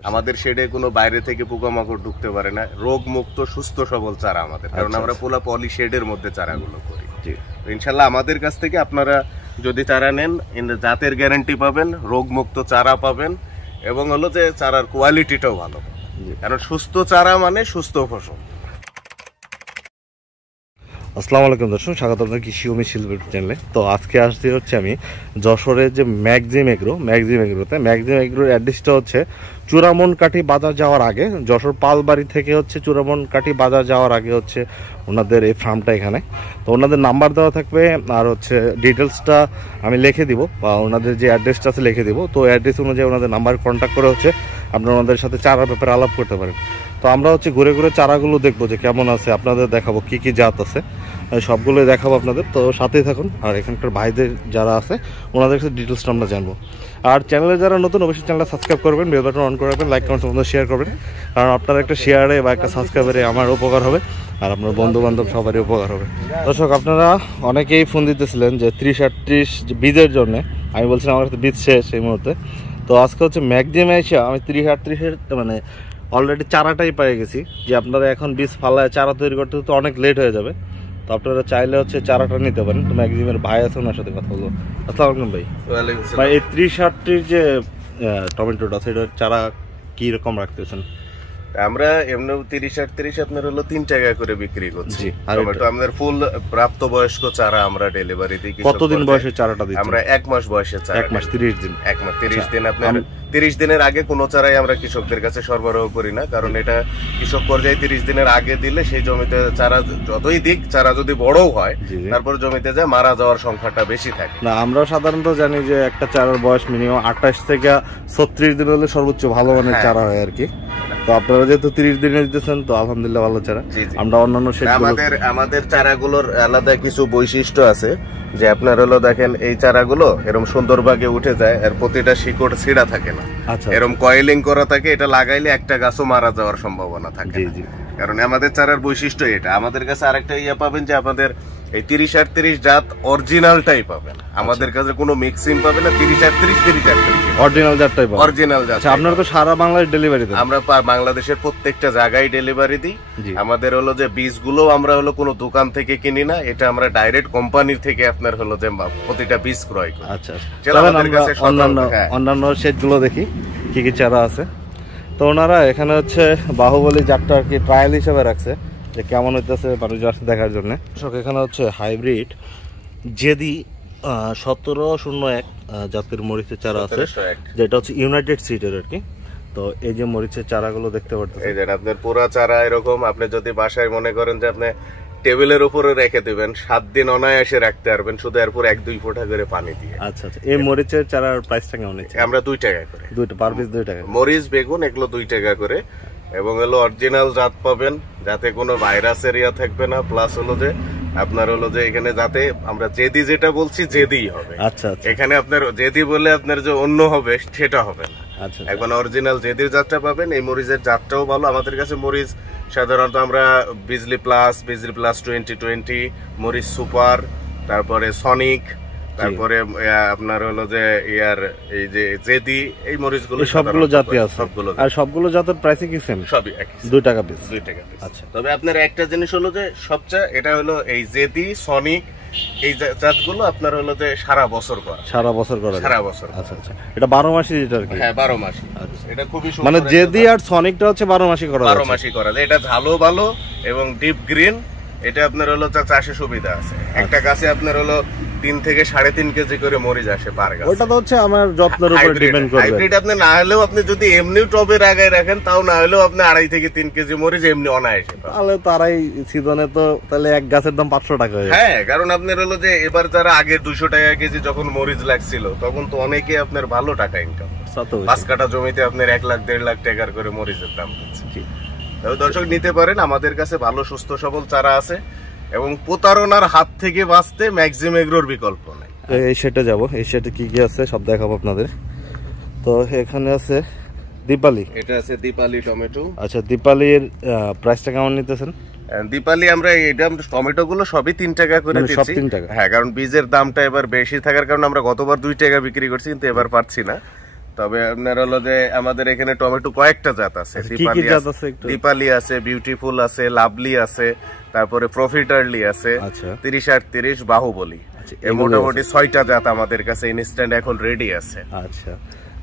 আমাদের শেডে কোনো বাইরে থেকে পোকামাকড় ঢুকতে পারে না, রোগ মুক্ত সুস্থ সবল চারা আমাদের, কারণ আমরা পোলা পলি শেডের মধ্যে চারাগুলো করি। ইনশাল্লাহ আমাদের কাছ থেকে আপনারা যদি চারা নেন জাতের গ্যারান্টি পাবেন, রোগ মুক্ত চারা পাবেন, এবং হলো যে চারার কোয়ালিটিটাও ভালো, কারণ সুস্থ চারা মানে সুস্থ ফসল। আসসালামু আলাইকুম দর্শক, স্বাগত আপনার কৃষি ও মিছিল চ্যানেলে। তো আজকে আসছি হচ্ছে আমি যশোরের যে ম্যাক্সিম এগ্রোতে। ম্যাক্সিম এগ্রোর অ্যাড্রেসটা হচ্ছে চূড়ামনকাঠি বাজার যাওয়ার আগে, যশোর পালবাড়ি থেকে হচ্ছে চূড়ামনকাঠি বাজার যাওয়ার আগে হচ্ছে ওনাদের এই ফার্মটা এখানে। তো ওনাদের নাম্বার দেওয়া থাকবে, আর হচ্ছে ডিটেলসটা আমি লিখে দিব, বা ওনাদের যে অ্যাড্রেসটা আছে লিখে দিব। তো অ্যাড্রেস অনুযায়ী ওনাদের নাম্বার কন্ট্যাক্ট করে হচ্ছে আপনারা ওনাদের সাথে চারার ব্যাপারে আলাপ করতে পারেন। তো আমরা হচ্ছে ঘুরে ঘুরে চারাগুলো দেখবো যে কেমন আছে, আপনাদের দেখাবো কি কি জাত আছে, সবগুলোই দেখাবো আপনাদের। তো সাথেই থাকুন, আর এখানকার ভাইদের যারা আছে ওনাদের কাছে ডিটেলসটা আমরা জানবো। আর চ্যানেলে যারা নতুন অবশ্যই চ্যানেলটা সাবস্ক্রাইব করবেন, বেল বাটন অন করে রাখবেন, লাইক কমেন্ট বন্ধু শেয়ার করবেন, কারণ আপনার একটা শেয়ারে বা একটা সাবস্ক্রাইবারে আমার উপকার হবে, আর আপনার বন্ধু বান্ধব সবারই উপকার হবে। দর্শক, আপনারা অনেকেই ফোন দিতেছিলেন যে 30-38 বীজের জন্য, আমি বলছিলাম আমার কাছে বীজ শেষ এই মুহূর্তে। তো আজকে হচ্ছে ম্যাক্সিমে এসে আমি 30-38-এর মানে অলরেডি চারাটাই পেয়ে গেছি, যে আপনারা এখন বীজ ফালায় চারা তৈরি করতে তো অনেক লেট হয়ে যাবে। তো আপনারা চাইলে হচ্ছে চারাটা নিতে পারেন। তো ম্যাক্সিমের ভাই আছে, ওনার সাথে কথা বলবো। আসসালামু আলাইকুম ভাই। ভাই, এই 30-38 যে টমেটোটা সেটার চারা কি রকম রাখতেছেন? আমরা এমনি 30-38 আপনার হলো 3 টাকা করে বিক্রি করছি। টমেটো আমাদের ফুল প্রাপ্তবয়স্ক চারা আমরা ডেলিভারি দিই। কতদিন বয়সের চারাটা দিচ্ছি? আমরা 1 মাস বয়সের চারা। 1 মাস 30 দিন। 1 মাস 30 দিন। আপনার 30 দিনের আগে কোনো চারাই আমরা কৃষকদের কাছে সরবরাহ করি না, কারণ এটা কৃষক পর্যায়ে 30 দিনের আগে দিলে সেই জমিতে চারা যতই দিক, চারা যদি বড়ও হয় তারপর জমিতে যায় মারা যাওয়ার সংখ্যাটা বেশি থাকে। না, আমরা সাধারণত জানি যে একটা চারার বয়স মিনিমাম 28 থেকে 36 দিন হলে সর্বোচ্চ ভালো মানের চারা হয় আর কি। তো আপনারা যেহেতু 30 দিনে দিতেছেন, তো আলহামদুলিল্লাহ ভালো চারা। আমরা অন্যান্য আমাদের চারাগুলোর আলাদা কিছু বৈশিষ্ট্য আছে, যে আপনার হলো দেখেন এই চারাগুলো এরকম সুন্দরভাবে উঠে যায়, আর প্রতিটা শিকড় ছিঁড়া থাকে না, এরকম কয়েলিং করা থাকে। এটা লাগাইলে একটা গাছও মারা যাওয়ার সম্ভাবনা থাকে, কারণ আমাদের চারার বৈশিষ্ট্য এটা। আমাদের কাছে আরেকটা পাবেন যে আমাদের এই 30-38 জাত অরিজিনালটাই পাবেন, আমাদের কাছে কোনো মিক্সিং পাবেন না। 30-38 অরিজিনাল জাতটাই পাবেন। অরিজিনাল জাত। আপনারা তো সারা বাংলাদেশ ডেলিভারি দেন? আমরা বাংলাদেশের প্রত্যেকটা জায়গায় ডেলিভারি দিই। আমাদের হলো যে বীজগুলো আমরা হলো কোনো দোকান থেকে কিনি না, এটা আমরা ডাইরেক্ট কোম্পানির থেকে আপনার হলো যে প্রতিটা বীজ ক্রয় করি। আচ্ছা, অন্যান্য সেটগুলো দেখি কি কি চারা আছে। তো ওনারা এখানে হচ্ছে বাহুবলী জাতটা আর কি ট্রায়াল হিসেবে রাখছে, যে কেমন হইতেছে মানুষ আসছে দেখার জন্য। এখানে হচ্ছে হাইব্রিড জেদি 1701 জাতের মরিচের চারা আছে, যেটা হচ্ছে ইউনাইটেড সিডের আর কি। তো এই যে মরিচের চারাগুলো দেখতে পাচ্ছেন, এই যে আপনার পুরা চারা এরকম। আপনি যদি বাসায় মনে করেন যে আপনি টেবিলের উপরে রেখে দিবেন, 7 দিন অনায়াসে রাখতে পারবেন, শুধু এরপর 1-2 ফোঁটা করে পানি দিয়ে। আচ্ছা আচ্ছা। এই মরিচের চারার প্রাইসটা কেমন? আমরা 2 টাকা করে, পার পিস 2 টাকা। মরিচ বেগুন এগুলো 2 টাকা করে, এবং হলো অরিজিনাল জাত পাবেন, যাতে কোনো ভাইরাস এরিয়া থাকবে না। প্লাস হলো যে আপনার হলো যে এখানে যাতে আমরা জেদি যেটা বলছি জেদিই হবে। আচ্ছা, এখানে আপনার জেদি বলে আপনার যে অন্য হবে সেটা হবে না। আচ্ছা, এখন অরিজিনাল জেদির জাতটা পাবেন। এই মরিচের জাতটাও ভালো। আমাদের কাছে মরিচ সাধারণত আমরা বিজলি প্লাস 2020, মরিচ সুপার, তারপরে সনিক, তারপরে আপনার হলো যে এই যে জেদি, এই মরিচগুলো সবগুলো জাতি আছে। আর সবগুলো জাতের প্রাইসে কি সেম? সবই একই, 2 টাকা পিস। 2 টাকা পিস। আচ্ছা, তবে আপনার একটা জিনিস হলো যে সবচেয়ে এটা হলো এই জেদি, সনিক, এই জাতগুলো আপনার হলো যে সারা বছর করা। সারা বছর। আচ্ছা আচ্ছা। এটা 12 মাসই যেটা আর কি? হ্যাঁ, 12 মাসই। এটা খুবই সুন্দর। মানে জেদি আর সনিকটা হচ্ছে 12 মাসই করা যায়। 12 মাসই করা যায়। এটা ঝালও ভালো এবং ডিপ গ্রিন। এটা আপনার হলো চাষে সুবিধা আছে। একটা গাছে আপনার হলো 3 থেকে 3.5 কেজি করে মরিচ আসে পার গাছ। ওটা তো হচ্ছে আমার যত্নের উপর ডিপেন্ড করবে। হাইব্রিড আপনি না হলেও, আপনি যদি এমনি টবে লাগায় রাখেন, তাও না হলেও আপনি 2.5 থেকে 3 কেজি মরিচ এমনি অনায়াসে। তাহলে তারাই সিজনে তো তাহলে এক গাছের দাম 500 টাকা হয়ে যায়। হ্যাঁ, কারণ আপনার হলো যে এবার যারা আগে 200 টাকা কেজি যখন মরিচ লাগছিল, তখন তো অনেকে আপনার ভালো টাকা ইনকাম। 5 কাঠা জমিতে আপনার 1 লাখ 1.5 লাখ টাকার করে মরিচের দাম দিচ্ছে। দর্শক নিতে পারেন, আমাদের কাছে ভালো সুস্থ সবল চারা আছে, এবং প্রতারণার হাত থেকে বাঁচতে ম্যাক্সিম এগ্রোর বিকল্প নাই। এই সেটে যাব, এই সেটে কি কি আছে সব দেখাবো আপনাদের। তো এখানে আছে দীপালি। এটা আছে দীপালি টমেটো। আচ্ছা, দীপালির প্রাইসটা কেমন নিতেছেন? দীপালি আমরা এটা টমেটো গুলো সবই 3 টাকা করে দিচ্ছি। 3 টাকা? হ্যাঁ, কারণ বীজের দামটা এবার বেশি থাকার কারণে আমরা গতবার 2 টাকা বিক্রি করছি, কিন্তু এবার পাচ্ছি না। তবে আপনার হলো যে আমাদের এখানে টমেটো কয়েকটা জাত আছে। দীপালি আছে, বিউটিফুল আছে, লাভলি আছে, তারপরে প্রফিট আর্লি আছে, 30-38 বাহুবলী, মোটামুটি 6টা জাত আমাদের কাছে ইনস্ট্যান্ট এখন রেডি আছে। আচ্ছা,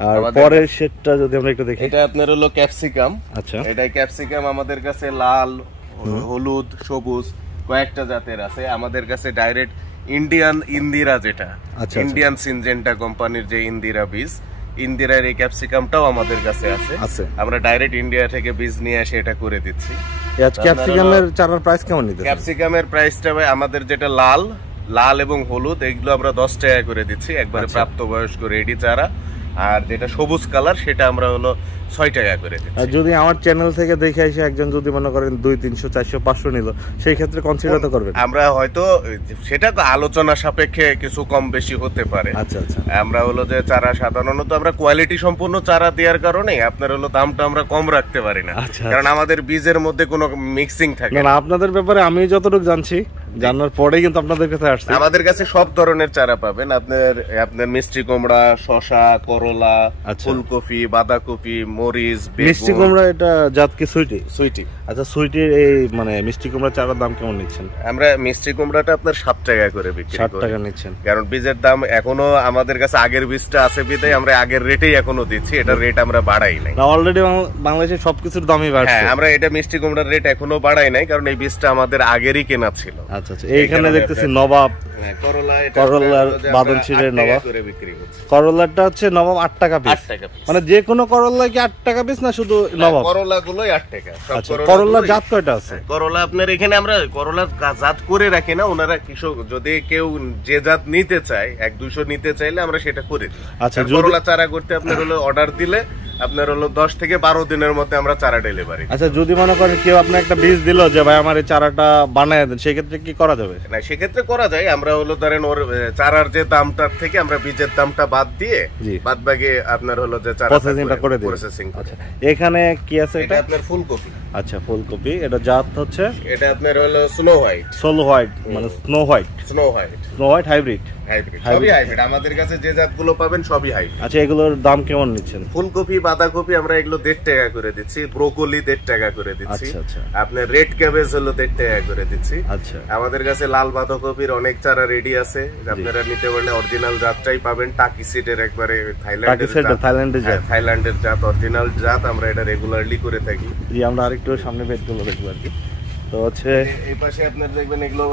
আর পরের সেটটা যদি আমরা একটু দেখি, এটা আপনার হলো ক্যাপসিকাম। আচ্ছা, এটা ক্যাপসিকাম আমাদের কাছে লাল, হলুদ, সবুজ কয়েকটা জাতের আছে। আমাদের কাছে ডাইরেক্ট ইন্ডিয়ান ইন্দিরা, যেটা ইন্ডিয়ান সিনজেন্টা কোম্পানির যে ইন্দিরা বীজ, ইন্দিরার এই ক্যাপসিকামটাও আমাদের কাছে আছে। আমরা ডাইরেক্ট ইন্ডিয়া থেকে বীজ নিয়ে এসে এটা করে দিচ্ছি। ক্যাপসিকামের চারার প্রাইস কেমন নিতে? ক্যাপসিকামের প্রাইসটা ভাই আমাদের যেটা লাল এবং হলুদ, এগুলো আমরা 10 টাকা করে দিচ্ছি, একবারে প্রাপ্তবয়স্ক রেডি চারা। আর যেটা সবুজ কালার সেটা আমরা হলো 6 টাকা করে দিচ্ছি। আর যদি আমার চ্যানেল থেকে দেখে এসে একজন যদি মনে করেন 200, 300, 400, 500 নিল, সেই ক্ষেত্রে কনসিডার তো করবেন? আমরা হয়তো সেটা তো আলোচনা সাপেক্ষে কিছু কম বেশি হতে পারে। আচ্ছা আচ্ছা, আমরা হলো যে চারা সাধারণত আমরা কোয়ালিটি সম্পূর্ণ চারা দেওয়ার কারণে আপনার হলো দামটা আমরা কম রাখতে পারি না, কারণ আমাদের বীজের মধ্যে কোনো মিক্সিং থাকে না। আপনাদের ব্যাপারে আমি যতটুকু জানছি, জানার পরেই কিন্তু আপনাদের কাছে আসছে। আমাদের কাছে সব ধরনের চারা পাবেন। আপনার মিষ্টি কুমড়া, শসা, করলা, ফুলকপি, বাঁধাকপি, মরিচ, মিষ্টি কুমড়া, এটা জাত কি সুইটি? আচ্ছা, সুইটির এই মানে মিষ্টি কুমড়া চারার দাম কেমন নিচ্ছেন? আমরা মিষ্টি কুমড়াটা আপনার 7 টাকা করে বিক্রি করি। 7 টাকা নিচ্ছেন? কারণ বীজের দাম এখনো আমাদের কাছে আগের বীজটা আছে বিধায় আমরা আগের রেটেই এখনো দিচ্ছি, এটা রেট আমরা বাড়াই নাই। অলরেডি বাংলাদেশে সবকিছুর দামই বাড়ছে। হ্যাঁ, আমরা এটা মিষ্টি কুমড়ার রেট এখনো বাড়াই নাই, কারণ এই বীজটা আমাদের আগেরই কেনা ছিল। আচ্ছা আচ্ছা, এইখানে দেখতেছি নবাব করলার বাদন ছিঁড়ে নবাব করলাটা হচ্ছে নবাব 8 টাকা পিস। মানে যে কোনো করলা কি 8 টাকা পিস না শুধু নবাব? করলা গুলোই 8 টাকা। করলার জাত কয়টা আছে? করলা আপনার এখানে আমরা করলার জাত করে রাখি না, ওনারা কৃষক যদি কেউ যে জাত নিতে চায়, 1-200 নিতে চাইলে আমরা সেটা করে দিই। আচ্ছা, করলা চারা করতে আপনার হলো অর্ডার দিলে আপনার হলো 10 থেকে 12 দিনের মধ্যে আমরা চারা ডেলিভারি। আচ্ছা, যদি মনে করেন কেউ আপনি একটা বীজ দিল যে ভাই আমার এই চারাটা বানায় দেন, সেই ক্ষেত্রে কি করা যাবে? না, সেক্ষেত্রে করা যায়। আমরা হলো ধরেন ওর চারার যে দামটার থেকে আমরা বীজের দামটা বাদ দিয়ে বাদ বাকি আপনার হলো যে চারা প্রসেসিংটা করে দিই। আচ্ছা, এখানে কি আছে? এটা আপনার ফুলকপি। আচ্ছা, ফুলকপি, এটা জাত হচ্ছে? এটা আপনার হলো স্নো হোয়াইট, মানে স্নো হোয়াইট হাইব্রিড। সবই হাইব্রিড, আমাদের কাছে যে জাতগুলো পাবেন সবই হাইব্রিড। আচ্ছা, এগুলোর দাম কেমন নিচ্ছেন? ফুলকপি, বাঁধাকপি আমরা এগুলো 1.5 টাকা করে দিচ্ছি, ব্রোকলি 1.5 টাকা করে দিচ্ছি, আপনার রেড ক্যাবেজ হলো 1.5 টাকা করে দিচ্ছি। আচ্ছা, আমাদের কাছে লাল বাঁধাকপির অনেক চারা রেডি আছে, আপনারা নিতে পারলে অরিজিনাল জাতটাই পাবেন। টাকি সিডের একবারে থাইল্যান্ডের জাত, অরিজিনাল জাত, আমরা এটা রেগুলারলি করে থাকি। আমরা আরেকটু সামনে বেড গুলো দেখবো আর কি। তো হচ্ছে এই পাশে আপনার দেখবেন এগুলো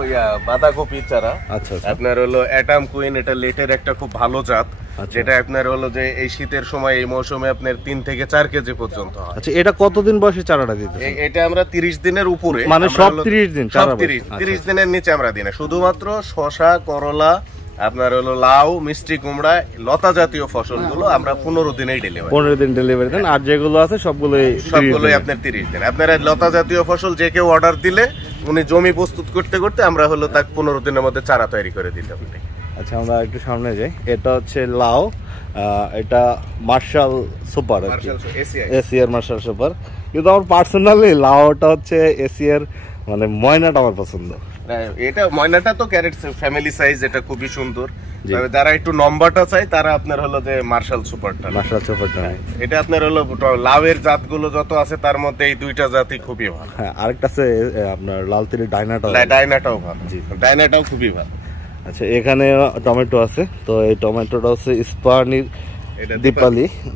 বাঁধাকপি চারা। আচ্ছা, আপনার হলো অ্যাটাম কুইন, এটা লেটের একটা খুব ভালো জাত, যেটা আপনার হলো যে এই শীতের সময় এই মৌসুমে আপনার 3 থেকে 4 কেজি পর্যন্ত হয়। আচ্ছা, এটা কতদিন বয়সে চারাটা দিতে? এটা আমরা 30 দিনের উপরে, মানে সব 30 দিন চারা? 30 দিনের নিচে আমরা দিই না, শুধুমাত্র শসা, করলা, আপনার হলো লাউ, মিষ্টি কুমড়া, লতা জাতীয় ফসলগুলো আমরা 15 দিনেই ডেলিভারি। 15 দিন ডেলিভারি দেন, আর যেগুলো আছে সবগুলোই আপনার 30 দিন। আপনারা লতা জাতীয় ফসল যে কেউ অর্ডার দিলে উনি জমি প্রস্তুত করতে করতে আমরা হলো তাকে 15 দিনের মধ্যে চারা তৈরি করে দিতে পারি। আচ্ছা, আমরা একটু সামনে যাই। এটা হচ্ছে লাউ, এটা Marshal super, ACR Marshal super. কিন্তু আমার পার্সোনালি লাউটা হচ্ছে এসিআর, মানে ময়নাটা আমার পছন্দ। এটা ময়নাটা তো ক্যারেট ফ্যামিলি সাইজ, এটা খুবই সুন্দর। যারা একটু নম্বরটা চাই তারা আপনার হলো যে মার্শাল সুপারটা। এটা আপনার হলো লাউয়ের জাতগুলো যত আছে তার মধ্যে এই 2টা জাতই খুবই ভালো। হ্যাঁ, আরেকটা আছে আপনার লাল তিলের ডাইনাটাও ভালো। জি, ডাইনাটাও খুবই ভালো। আচ্ছা, এখানে টমেটো আছে। তো এই টমেটোটা হচ্ছে ইস্পাহানির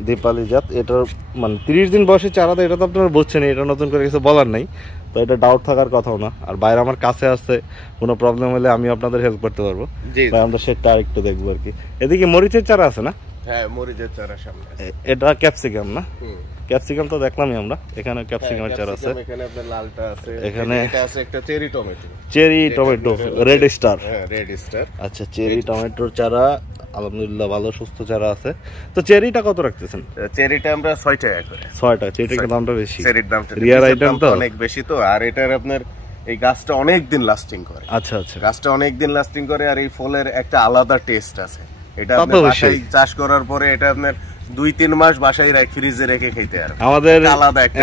দীপালি জাত। এটার মানে 30 দিন বয়সে চারা, এটা তো আপনারা বুঝছেন, এটা নতুন করে কিছু বলার নাই। তো এটা ডাউট থাকার কথাও না। আর বাইরে আমার কাছে আসছে, কোনো প্রবলেম হলে আমি আপনাদের হেল্প করতে পারবো। আমরা সেটা আরেকটু দেখবো আর কি। এদিকে মরিচের চারা আছে না? হ্যাঁ, মরিচের চারা সামনে। এটা ক্যাপসিকাম না? ক্যাপসিকাম তো দেখলামই আমরা। এখানে ক্যাপসিকামের চারা আছে, এখানে আপনার লালটা আছে, এখানে এটা আছে একটা চেরি টমেটো রেড স্টার। আচ্ছা, চেরি টমেটোর চারা আলহামদুলিল্লাহ ভালো সুস্থ চারা আছে। তো চেরিটা কত রাখতেছেন? চেরিটা আমরা 6 টাকা করে। 6 টাকা? চেরিটার দামটা বেশি, চেরির দামটা রিয়ার আইটেম তো অনেক বেশি। তো আর এটার আপনার এই গাছটা অনেক দিন লাস্টিং করে। আচ্ছা আচ্ছা, গাছটা অনেক দিন লাস্টিং করে, আর এই ফলের একটা আলাদা টেস্ট আছে। এটা আপনি বাসায় চাষ করার পরে এটা আপনার 2-3 মাস বাসায় ফ্রিজে রেখে খেতে আর আমাদের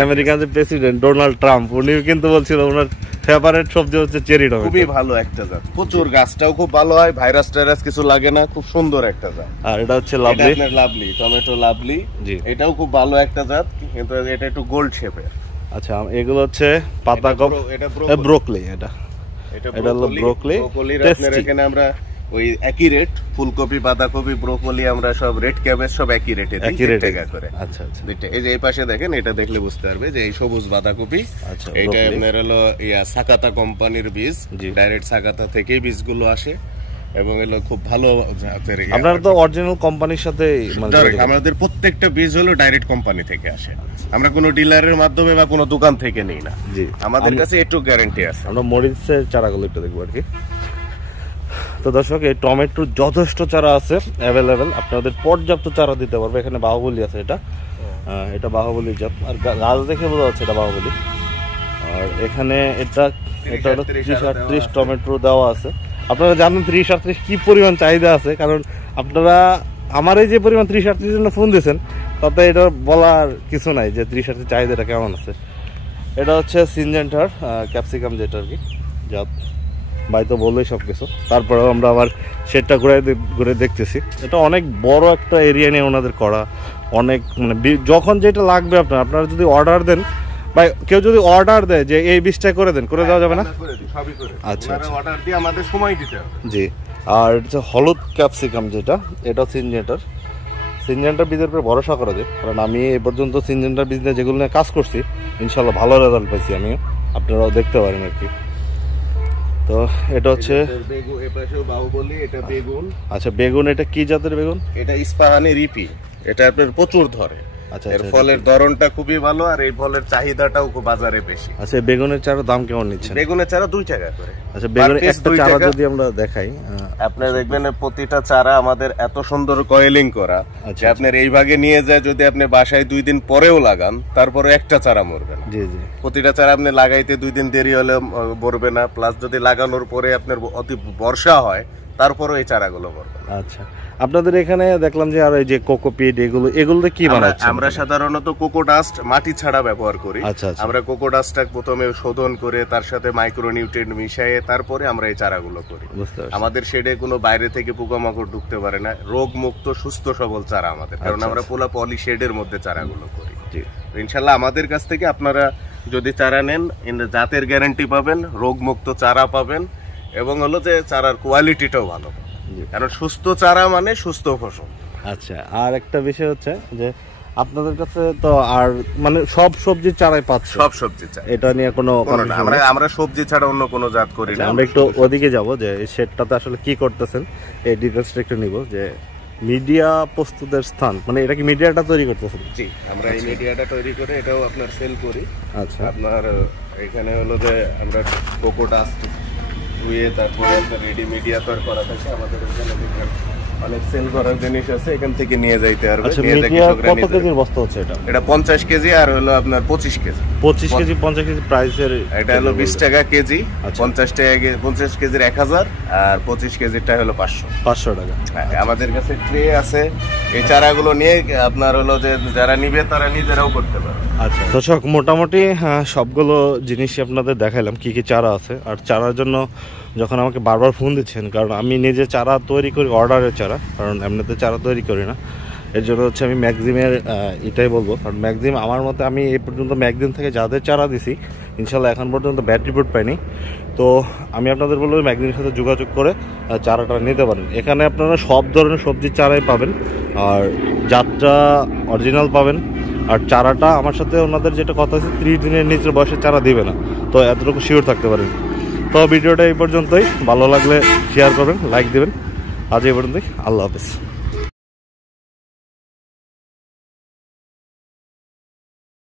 আমেরিকান যে প্রেসিডেন্ট ডোনাল্ড ট্রাম্প উনি কিন্তু বলছিল ওনার ফেভারিট সবজি হচ্ছে চেরি টমেটো। খুবই ভালো একটা জাত, প্রচুর গাছটাও খুব ভালো হয়, ভাইরাস টাইরাস কিছু লাগে না, খুব সুন্দর একটা জাত। আর এটা হচ্ছে লাভলি, লাভলি টমেটো লাভলি, এটাও খুব ভালো একটা জাত, কিন্তু এটা একটু গোল্ড শেপের। আচ্ছা, এগুলো হচ্ছে পাতাকপি, এটা ব্রোকলি, এটা হলো ব্রোকলি। আপনার এখানে আমরা ওই একই রেট, ফুলকপি, বাঁধাকপি, ব্রোকলি, আমরা সব রেড ক্যাবেজ সব একই রেটে দিই, 1 টাকা করে। আচ্ছা আচ্ছা, এই যে এই পাশে দেখেন, এটা দেখলে বুঝতে পারবে যে এই সবুজ বাঁধাকপি, এইটা আপনার হলো সাকাতা কোম্পানির বীজ, ডাইরেক্ট সাকাতা থেকেই বীজগুলো আসে এবং এগুলো খুব ভালো জাতের। আপনারা তো অরিজিনাল কোম্পানির সাথে, আমাদের প্রত্যেকটা বীজ হলো ডাইরেক্ট কোম্পানি থেকে আসে, আমরা কোনো ডিলারের মাধ্যমে বা কোনো দোকান থেকে নেই না। আমাদের কাছে একটু গ্যারান্টি আছে। আমরা মরিচের চারাগুলো একটু দেখবো আর কি। তো দর্শক, এই টমেটোর যথেষ্ট চারা আছে অ্যাভেলেবেল, আপনাদের পর্যাপ্ত চারা দিতে পারবে। এখানে বাহুবলী আছে, এটা বাহুবলী জাত, আর গাছ দেখে বোঝা যাচ্ছে এটা বাহুবলী। আর এখানে এটা হলো 30-38 টমেটো দেওয়া আছে। আপনারা জানেন 30-38 কি পরিমাণ চাহিদা আছে, কারণ আপনারা আমার এই যে পরিমাণ 30-38 জন্য ফোন দিয়েছেন, তাতে এটা বলার কিছু নাই যে 30-38 চাহিদাটা কেমন আছে। এটা হচ্ছে সিনজেন্টার ক্যাপসিকাম যেটা আর কি জাত, ভাই তো বললেই সব কিছু। তারপরেও আমরা আবার সেটটা ঘুরে দেখতেছি, এটা অনেক বড় একটা এরিয়া নিয়ে ওনাদের করা, অনেক মানে যখন যেটা লাগবে আপনারা যদি অর্ডার দেন, ভাই কেউ যদি অর্ডার দেয় যে এই বীজটা করে দেন, করে দেওয়া যাবে না? আচ্ছা, অর্ডার দিয়ে আমাদের সময় দিতে হবে। জি। আর হচ্ছে হলুদ ক্যাপসিকাম যেটা, এটা সিনজেন্টার বীজের উপরে ভরসা করা যায়, কারণ আমি এই পর্যন্ত সিনজেন্টার বীজ নিয়ে যেগুলো নিয়ে কাজ করছি, ইনশাল্লাহ ভালো রেজাল্ট পাইছি আমিও, আপনারাও দেখতে পারেন আর কি। তো এটা হচ্ছে বাহুবলী, এটা বেগুন। আচ্ছা, বেগুন এটা কি জাতের বেগুন? এটা ইস্পাহানি রিপি, এটা আপনার প্রচুর ধরে। আচ্ছা, এর ফলের ধরনটা খুবই ভালো, আর এই ফলের চাহিদাটাও খুব বাজারে বেশি। আচ্ছা, বেগুনের চারা দাম কেমন নিচ্ছেন? বেগুনের চারা 2 টাকা করে। আচ্ছা, বেগুনের একটা চারা যদি আমরা দেখাই, আপনি দেখবেন প্রতিটা চারা আমাদের এত সুন্দর কয়েলিং করা, যে আপনার এই ভাগে নিয়ে যায়, যদি আপনি বাসায় 2 দিন পরেও লাগান, তারপরে একটা চারা মরবে না। জি জি, প্রতিটা চারা আপনি লাগাইতে 2 দিন দেরি হলে মরবে না, প্লাস যদি লাগানোর পরে আপনার অতি বর্ষা হয়, তারপরও এই চারাগুলো মরবে। আচ্ছা, আপনাদের এখানে দেখলাম যে আর এই যে কোকোপিট, এগুলো কি বানাচ্ছেন? আমরা সাধারণত কোকো ডাস্ট মাটি ছাড়া ব্যবহার করি। আমরা কোকো ডাস্টটা প্রথমে শোধন করে তার সাথে মাইক্রোনিউট্রিয়েন্ট মিশিয়ে তারপরে আমরা এই চারাগুলো করি। আমাদের শেডে কোনো বাইরে থেকে পোকামাকড় ঢুকতে পারে না, রোগ মুক্ত সুস্থ সবল চারা আমাদের, কারণ আমরা পুরো পলি শেডের মধ্যে চারাগুলো করি। ইনশাল্লাহ আমাদের কাছ থেকে আপনারা যদি চারা নেন, জাতের গ্যারান্টি পাবেন, রোগ মুক্ত চারা পাবেন, এবং হলো যে চারার কোয়ালিটিটাও ভালো, কারণ সুস্থ চারা মানে সুস্থ ফসল। আচ্ছা, আর একটা বিষয় হচ্ছে যে আপনাদের কাছে তো আর মানে সব সবজির চারাই পাচ্ছে, সব সবজি চারা, এটা নিয়ে কোনো আমরা সবজি ছাড়া অন্য কোনো জাত করি না। আমরা একটু ওদিকে যাব, যে এই শেডটাতে আসলে কি করতেছেন, এই ডিটেইলসটা একটু নিব। যে মিডিয়া প্রস্তুতের স্থান, মানে এটা কি মিডিয়াটা তৈরি করতেছেন? জি, আমরা এই মিডিয়াটা তৈরি করে এটাও আপনার সেল করি। আচ্ছা, আপনার এখানে হলো যে আমরা কোকো ডাস্ট ধুয়ে তারপরে একটা রেডি মিডিয়া তৈরি করা থাকে আমাদের এখানে, অনেক সেল করার জিনিস আছে, এখান থেকে নিয়ে যাইতে পারবে। আচ্ছা, মিডিয়া কত কেজির বস্তা হচ্ছে এটা? এটা 50 কেজি, আর হলো আপনার 25 কেজি। 50 কেজি প্রাইসের এটা হলো 20 টাকা কেজি, 50 কেজির 1000, আর 25 কেজিরটা হলো 500 টাকা। আমাদের কাছে ট্রে আছে, এই চারাগুলো নিয়ে আপনার হলো যে যারা নিবে তারা নিজেরাও করতে পারে। আচ্ছা দর্শক, মোটামুটি সবগুলো জিনিসই আপনাদের দেখাইলাম কি কি চারা আছে। আর চারার জন্য যখন আমাকে বারবার ফোন দিচ্ছেন, কারণ আমি নিজে চারা তৈরি করি, অর্ডারের চারা, কারণ এমনিতে চারা তৈরি করি না, এর জন্য হচ্ছে আমি ম্যাক্সিমের এটাই বলবো। কারণ ম্যাক্সিম আমার মতে, আমি এই পর্যন্ত ম্যাক্সিম থেকে যাদের চারা দিছি, ইনশাল্লাহ এখন পর্যন্ত ব্যাড রিপোর্ট পাইনি। তো আমি আপনাদের বলবো ম্যাক্সিমের সাথে যোগাযোগ করে চারাটা নিতে পারেন। এখানে আপনারা সব ধরনের সবজির চারাই পাবেন, আর জাতটা অরিজিনাল পাবেন। আর চারাটা আমার সাথে ওনাদের যেটা কথা আছে, 30 দিনের নিচের বয়সে চারা দিবে না, তো এতটুকু শিওর থাকতে পারেন। তো ভিডিওটা এই পর্যন্তই, ভালো লাগলে শেয়ার করবেন, লাইক দেবেন। আজ এই পর্যন্তই, আল্লাহ হাফেজ।